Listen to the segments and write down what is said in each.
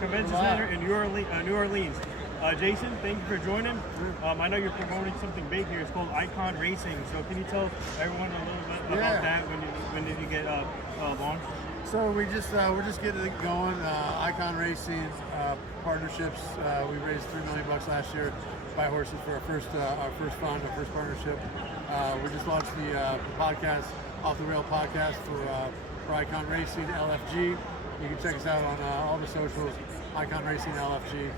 Convention Center in New Orleans. Jayson, thank you for joining. I know you're promoting something big here. It's called Icon Racing. So can you tell everyone a little bit about that? When did you get launched? So we're just getting it going. Icon Racing partnerships. We raised $3 million last year to buy horses for our first fund, our first partnership. We just launched the podcast, Off the Rail podcast for Icon Racing LFG. You can check us out on all the socials, Icon Racing LFG.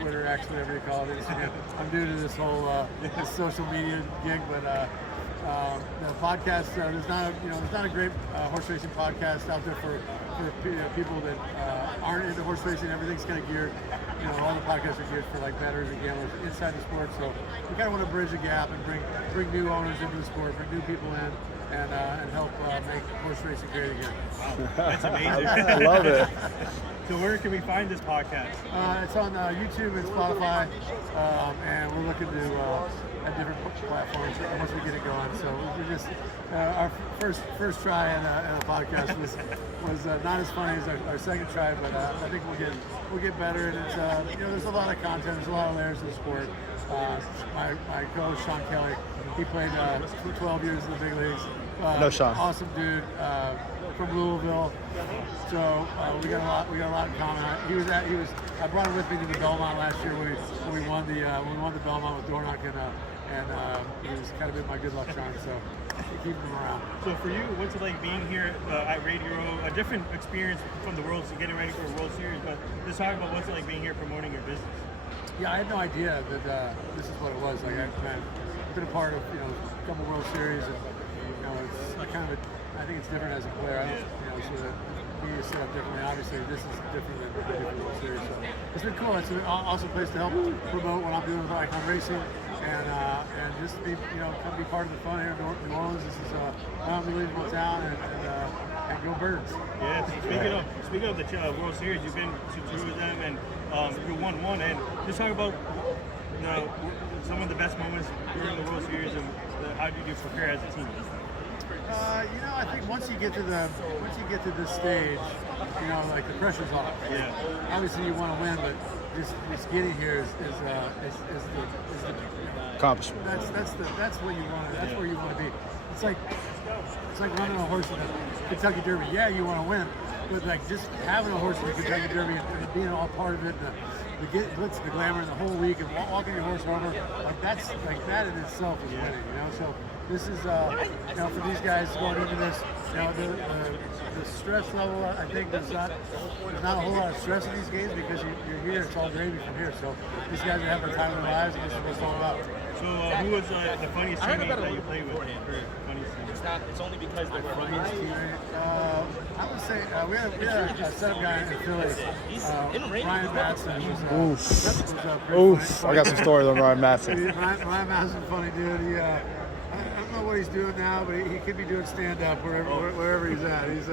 Twitter, X, whatever you call it. I'm new to this whole this social media gig, but the podcast there's not a great horse racing podcast out there for people that aren't into horse racing. Everything's kind of geared. All the podcasts are geared for like bettors and gamblers inside the sport. So we kind of want to bridge the gap and bring new owners into the sport, bring new people in, and help make horse racing great again. Wow, that's amazing. I love it. So where can we find this podcast? It's on YouTube and Spotify, and we're looking to at different platforms once we get it going. So we just our first try at a podcast was not as funny as our second try, but I think we'll get better. And it's there's a lot of content, there's a lot of layers to the sport. My co-host Sean Kelly, he played 12 years in the big leagues. No, Sean. Awesome dude from Louisville. So we got a lot in common. I brought him with me to the Belmont last year when we won the Belmont with Dornock, and he was kind of been my good luck charm. So keeping him around. So for you, what's it like being here at Radio Row? A different experience from the World, getting ready for a World Series, but just talk about what's it like being here promoting your business. Yeah, I had no idea that this is what it was. Like I've been a part of a couple World Series, and it's I think it's different as a player. I don't, so that media set up differently. Obviously, this is different than the World Series. So it's been cool. It's an awesome place to help promote what I'm doing with Icon Racing, and just be come be part of the fun here in New Orleans. This is an unbelievable town, and go Birds. Yeah. Speaking of the World Series, you've been to two of them, and you won one. And just talk about some of the best moments during the World Series, and how did you prepare as a team? I think once you get to this stage, like the pressure's off. Yeah. Obviously, you want to win, but just getting here is the Accomplishment. That's what you want. That's where you want to be. It's like running a horse in the Kentucky Derby. Yeah, you want to win, but like just having a horse in the Kentucky Derby and being all part of it, the glitz, the glamour, the whole week, and walking your horse over, that in itself is winning. So. This is, for these guys going into this, the stress level. I think there's not a whole lot of stress in these games because you're here. It's all gravy from here. So these guys are having the time of their lives, and this is what it's all about. So who was the funniest teammate that you played with? It's only because they're funniest teammate. I would say we had a setup guy in Philly, Ryan Matson. Oof! I got some stories on Ryan Matson. Ryan Matson's funny dude. I don't know what he's doing now, but he could be doing stand-up wherever he's at. He's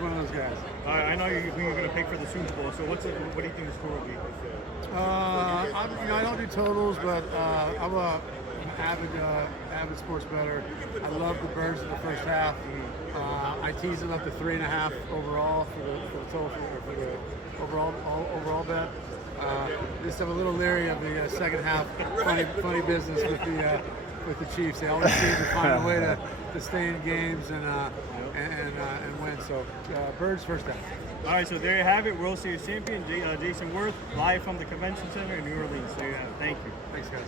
one of those guys. I know you're going to pick for the Super Bowl. So what do you think the score will be? I don't do totals, but I'm an avid sports bettor. I love the Birds in the first half. I tease them up to 3.5 overall for the total for the overall bet. Just I'm a little leery of the second half funny business with the Chiefs. They always seem to find a way to stay in games and win. So Birds first half. All right, so there you have it. World Series champion Jayson Werth, live from the Convention Center in New Orleans. There you have it. Thank you. Thanks, guys.